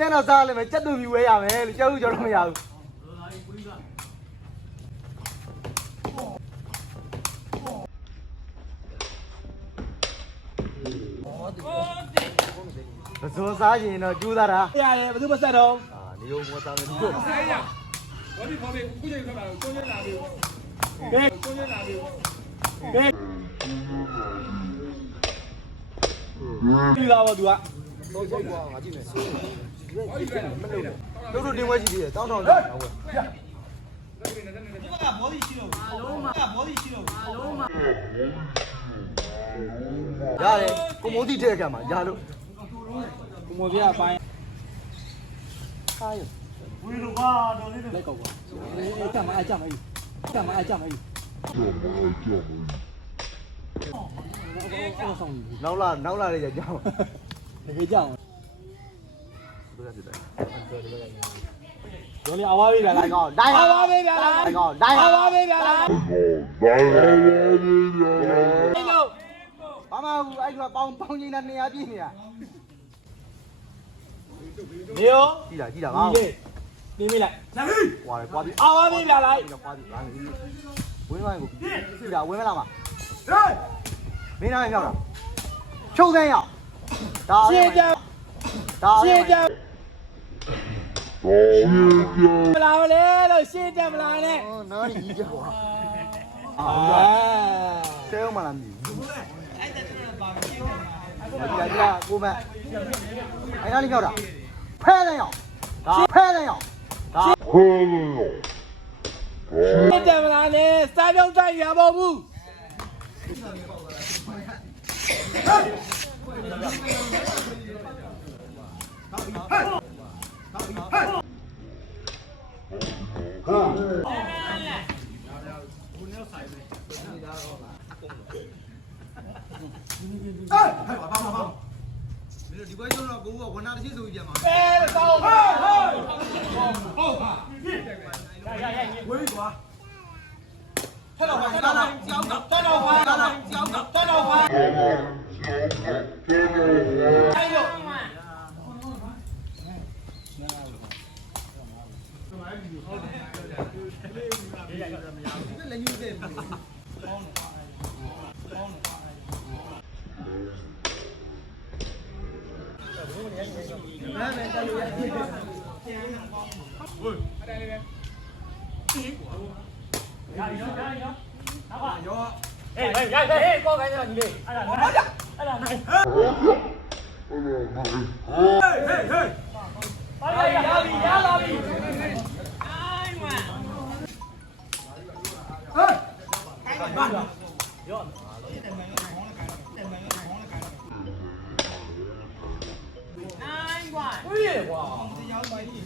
တဲ့တော့စားလိုက်မယ်ကြက်တူမြူဝဲရမယ်လို့ကြောက်ကြောက်တော့မရဘူးဘယ်လိုစားရင်တော့ကျူးသားတာရတယ်ဘယ်သူမဆက်တော့နေုံမစားမယ်ဒီကိုဆက်ရဘာဒီခေါ်ပြီခုချိန်ထွက်လာတော့ကိုင်းလာပြီကဲကိုင်းလာပြီကဲဒီလာပါသူကတော့ချက်ကွာငါကြည့်မယ်တို့တင်ဝဲရှိသေးတယ်တောင်းတောင်းတောင်းဝဲဒီကဘောဒီရှိတော့လုံးမဘောဒီရှိတော့လုံးမရတယ်ကိုမိုးတိတဲ့ကမှာရလို့ကိုမိုးပြအပိုင်းကားရဝီလိုပါတော်လေးလက်ကောက်ပါအဲ့ကြမှာအဲ့ကြမှာအဲ့ကြမှာအဲ့ကြမှာနောက်လာလေးကြောက်တကယ်ကြောက်ဒေါ်လေးအဝါပေးပြလားကောဒိုင်းအဝါပေးပြလားကောဒိုင်းအဝါပေးပြလားဘာမှဘူးအဲ့ကပေါင်းချင်းနဲ့200ပြည့်နေတာနေရောကြည့်တာကောနေမိလိုက်လာပြီဟွာလေကွာပြီအဝါပေးပြလားကွာပြီဘာလဲဝင်းဝိုင်းကိုကြည့်တာဝင်းမလားမဟေးမင်းနားရောက်တာချုပ်စမ်းရောက်ဒါရှင်းကြဒါရှင်းကြမလာလေလို့ရှင်းကြမလာနဲ့နားကြီးကြောက်ဆဲအောင်မလားမသိဘူးအဲ့ဒါတော့ဘာမရှင်းနေတာကိုမအဲ့ဒါလေးရောက်တာဖဲတယ်ရောက်ဒါဖဲတယ်ရောက်ဒါဖဲတယ်ရောက်ရှင်းကြမလာနဲ့စားပြုတ်တိုက်ရပါဘူးဒီပွဲကျတော့ကိုကဝန်နာတစ်ချက်ဆိုပြီးပြန်ပါကောင်းဟုတ်ပါရဝေးကွာထက်တော့ပါကြောက်တော့ပါကြောက်တော့ပါအဲ့လိုလည်းယူတယ်ပေါင်းမဲတယ်လို့ရဟိုအဲ့ဒါလေးပဲရနောက်ပါရောဟေးကောခိုင်းတယ်ညီလေးအဲ့ဒါနိုင်အဲ့ဒါနိုင်ဟေးပါလာရပြီရလာပြီအိုင်းမဟေးဘာရောကွာဦးရေကွာတရားပိုင်ကြီး